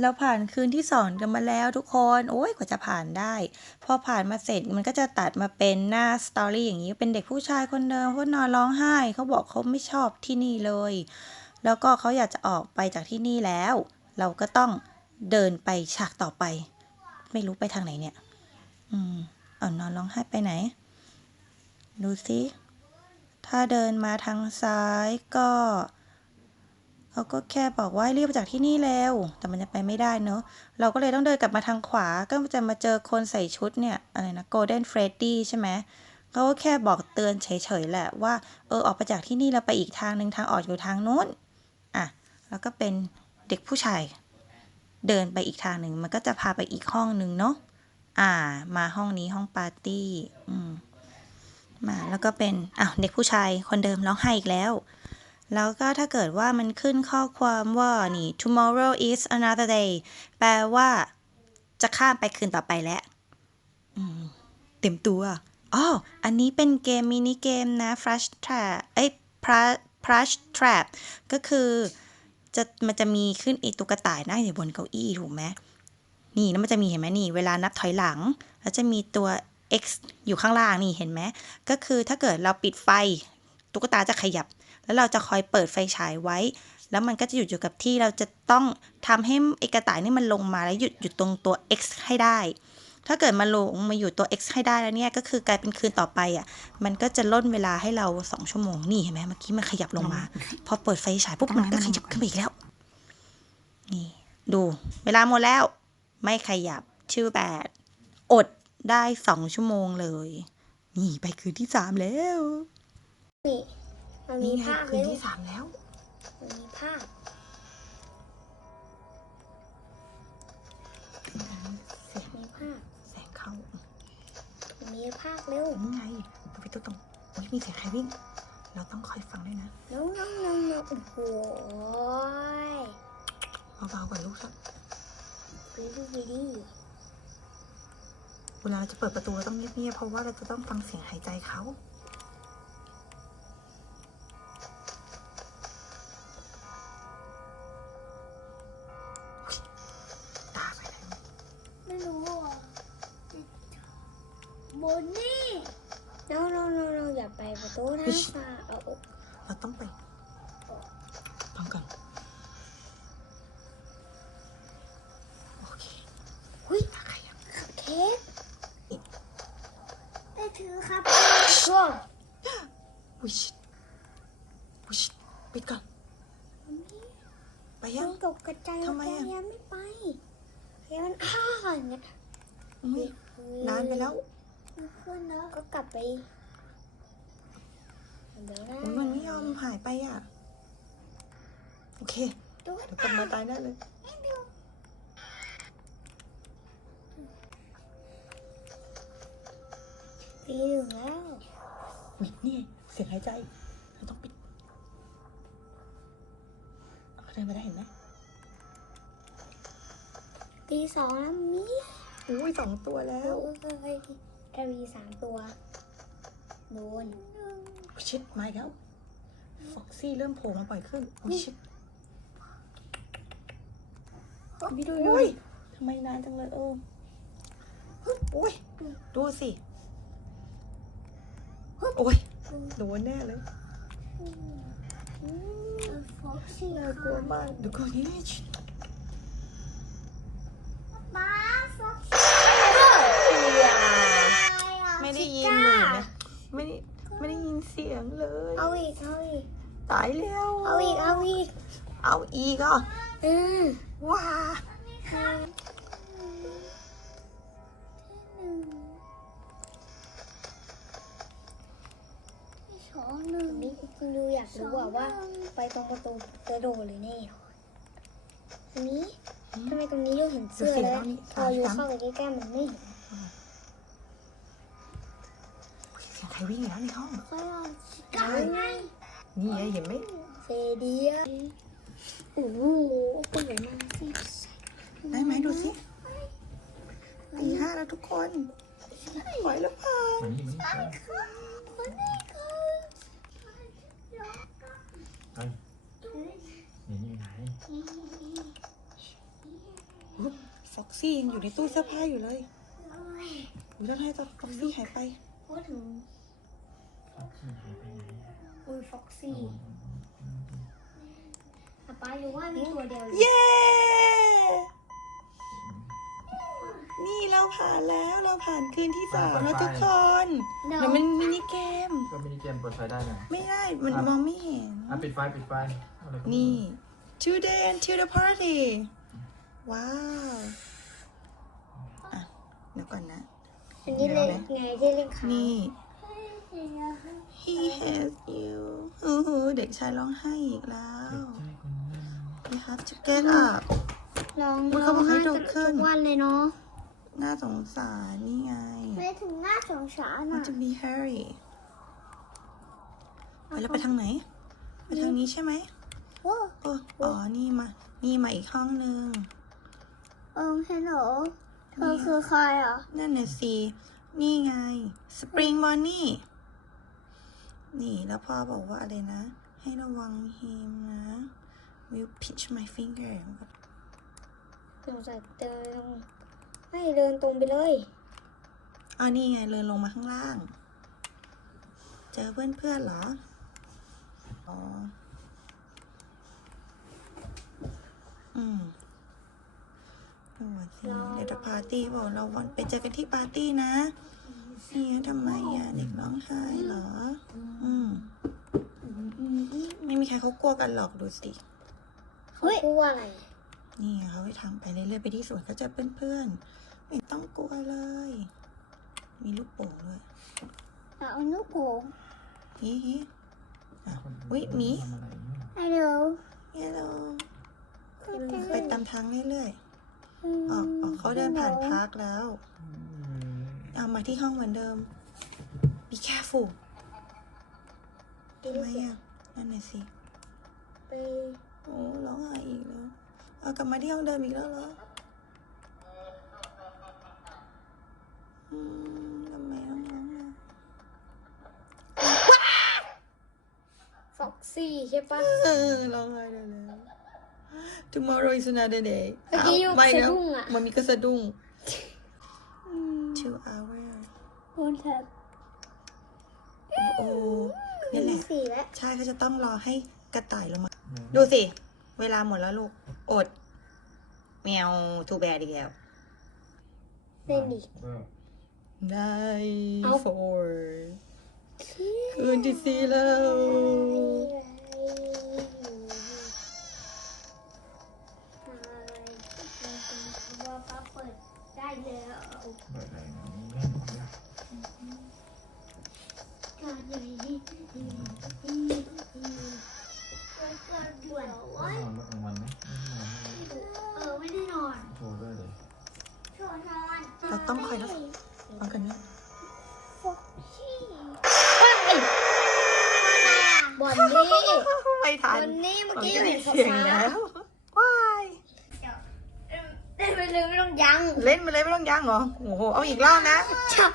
เราผ่านคืนที่สองกันมาแล้วทุกคน โอ้ยกว่าจะผ่านได้ พอผ่านมาเสร็จมันก็จะตัดมาเป็นหน้าสตอรี่อย่างนี้ เป็นเด็กผู้ชายคนเดิมเขานอนร้องไห้ เขาบอกเขาไม่ชอบที่นี่เลย แล้วก็เขาอยากจะออกไปจากที่นี่แล้ว เราก็ต้องเดินไปฉากต่อไป ไม่รู้ไปทางไหนเนี่ย อืมเอานอนร้องไห้ไปไหน ดูสิ ถ้าเดินมาทางซ้ายก็ เขาก็แค่บอกว่าให้รีบจากที่นี่แล้ว แต่มันจะไปไม่ได้เนอะ เราก็เลยต้องเดินกลับมาทางขวา ก็จะมาเจอคนใส่ชุดเนี่ย อะไรนะ Golden Freddy ใช่ไหมเขาก็แค่บอกเตือนเฉยๆแหละว่า เออ ออกไปจากที่นี่แล้วไปอีกทางหนึ่งทางออกอยู่ทางนู้น อะ แล้วก็เป็นเด็กผู้ชาย เดินไปอีกทางหนึ่ง มันก็จะพาไปอีกห้องหนึ่งเนาะ อ่า มาห้องนี้ห้องปาร์ตี้ อืม มา แล้วก็เป็น อ้าว เด็กผู้ชายคนเดิมร้องไห้อีกแล้ว แล้วก็ถ้าเกิดว่ามันขึ้นข้อความว่านี่ tomorrow is another day แปลว่า จะข้ามไปคืนต่อไปแล้วเต็มตัวอ๋ออันนี้เป็นเกมมินิเกมนะ flash trap เอ้ย flash trap ก็คือจะมันจะมีขึ้นอีกตุ๊กตานั่งอยู่บนเก้าอี้ถูกไหมนี่แล้วมันจะมีเห็นไหมนี่ เวลานับถอยหลัง แล้วจะมีตัว x อยู่ข้างล่างนี่เห็นไหมก็คือถ้าเกิดเราปิดไฟ ตุ๊กตาจะขยับ แล้วเราจะคอยเปิดไฟฉายไว้ แล้วมันก็จะหยุดอยู่กับที่เราจะต้องทำให้ไอกระต่ายนี่มันลงมาแล้วหยุดอยู่ตรงตัว x ให้ได้ ถ้าเกิดมาลงมาอยู่ตัว x ให้ได้แล้วเนี่ยก็คือกลายเป็นคืนต่อไปอะ มันก็จะล่นเวลาให้เราสองชั่วโมงนี่เห็นไหมเมื่อกี้มันขยับลงมา พอเปิดไฟฉายปุ๊บมันก็ขยับขึ้นไปอีกแล้ว นี่ ดู เวลาหมดแล้ว ไม่ขยับชื่อแบดอดได้สองชั่วโมงเลย นี่ไปคืนที่สามแล้ว นี่มันมีนี่ไงภาพคืนแล้วที่สามแล้ว มันมีภาพมีภาพแสงเข้ามันมีภาพเร็วนี่ไงไปตัวตรงโอ้ยมีเสียงใครวิ่ง เราต้องคอยฟังด้วยนะน้องน้องน้องน้องโอ้โหเบาๆก่อนลูกสักวีดีวีดีเวลาเราจะเปิดประตูเราต้องเงียบๆเพราะว่าเราจะต้องฟังเสียงหายใจเขา บนนี่น้องน้องน้องน้องอย่าไปประตูนะค่ะเอาเราต้องไปฟังก่อนโอเคหุ้ยตาขยับเค้กได้ถือครับช่วงวิชวิชปิดก่อนไปยัยังงตกกระจายทำไมอะยังไม่ไปยังอ้าวเนี่ยอุ๊ยนานไปแล้ว ขึ้นแล้วก็กลับไปเดี๋ยวนะอุ๊ยมันไม่ยอมหายไปอะ โอเค ตุ๊กเดี๋ยวกลับมาตายได้เลยตีหนึ่งแล้ววินี่เสียงหายใจเราต้องปิดเขาเดินมาได้เห็นไหมตีสองแล้วมีอุ้ยสองตัวแล้เอ้วยเอ้ ยถ้ามีสามตัว โดน ชิดมาอีกแล้วฟ็อกซี่เริ่มโผล่มาบ่อยขึ้นอุ้ยชิดพี่ดูอุ้ยทำไมนานจังเลยเอออุ้ยดูสิ โอ้ยโดนแน่เลยฟ็อกซี่น่ากลัวมากเดูก่อนนี่ชิด ป้าฟ็อก ไม่ได้ยินเลยนะไม่ได้ไม่ได้ยินเสียงเลย เอาอีกเอาอีก ตายแล้วเอาอีกเอาอีกเอาอีกอะอืมว้าสองหนึ่งนี่คุณดูอยากรู้ว่าว่า ไปตรงประตูกระโดดเลยแน่อันนี้ทำไมตรงนี้ยูเห็นเสื้อแล้วพอยูเข้าไปใกล้ๆมันไม่เห็นเสียงใครวิ่งอยู่แล้วในห้องก็กันไง นี่ไงเห็นไหมเฟเดียโอ้โหเปิดมาสิได้ไหมดูสิตีห้าแล้วทุกคนปล่อยแล้วผ่านมานี่นี่ไปคนนี้คือไปนี่อยู่ไหนฟ็อกซี่ยังอยู่ในตู้เสื้อผ้าอยู่เลยอุ้ยแล้วทำไมตัวฟ็อกซี่หายไปพูดถึง อุ้ยฟ็อกซี่ป๊ารู้ว่ามีตัวเดียวอยู่เย้ นี่เราผ่านแล้วเราผ่านคืนที่สามแล้วทุกคนเดี๋ยวเดี๋ยวมันมินิเกม ก็มินิเกมเปิดไฟได้นะไม่ได้ มันมองไม่เห็น อะปิดไฟปิดไฟอะไรก็ไม่รู้นี่ today and to the party ว้าวอะเดี๋ยวก่อนนะ อันนี้เลยไงที่เล่นขานี่ he has you อู้หูเด็กชายร้องไห้อีกแล้วเด็กชายคนนั้น you have to get up ลองอุ๊ยเขาบอกให้โตขึ้น ทุกวันเลยเนาะน่าสงสารนี่ไง ไม่ถึงหน้าสงสารมันอะจะมี Harry ไปแล้วไปทางไหน ไปทางนี้ใช่ไหมโอ้โอ้อ๋อ นี่มา นี่มาอีกห้องนึง เอิงฮัลโหลเธอคือใครอะนั่นน่ะสิ นี่ไง Spring Bonnie นี่แล้วพ่อบอกว่าอะไรนะ ให้ระวังหิมนะ will pinch my finger สงสัยเดินไม่เดินตรงไปเลยอ๋อนี่ไงเดินลงมาข้างล่าง เจอเพื่อนเพื่อนๆเหรอ อ๋อ อืมดูสิเดี๋ยวจะปาร์ตี้บอกเราวันไปเจอกันที่ปาร์ตี้นะ นี่ทำไมอะเด็กร้องไห้เหรอ อืม ไม่มีใครเขากลัวกันหรอกดูสิ เขาพูดว่าอะไร นี่ไงเขาไปทำไปเรื่อยๆไปที่สวนเขาเจะเพื่อนๆไม่ต้องกลัวเลย มีลูกโป่งด้วยเอานุกโผงฮิฮิอะอุ้ยหมีทำอะไรเนี่ยฮัลโหลเฮลโลไปตามทางเรื่อยๆออกออกเขาเดินผ่านพาร์คแล้วอืม เอามาที่ห้องเหมือนเดิม be careful ทำไมอะนั่นน่ะสิ ไปโอ้ร้องไห้อีกแล้ว เอากลับมาที่ห้องเดิมอีกแล้วเหรออืมทำไมต้องร้องไห้ฟ็อกซี่ใช่ปะเออร้องไห้ได้แล้ว tomorrow is another day เมื่อกี้อยู่ไม่นะสะดุ้งอะมันมีก็สะดุ้ง two hour คนแทบโอ้นี่แหละสี่แล้วใช่เขาจะต้องรอให้กระต่ายลงมาเนี่ยดูสิ เวลาหมดแล้วลูก อด แมว too bad อีกแล้วเล่นดิเออ nine เอา four คืนที่สี่แล้วว่าป้าเปิดได้แล้ว เปิดอะไไม่บทัอนนนี่เมื่อกี้อยู่ได้ในเสียงฟ้าแล้วว้ายเล่นไปเลยไม่ต้องยั้งเล่นไปเลยไม่ต้องยั้งเหรอโอ้โหเอาอีกรอบนะใช่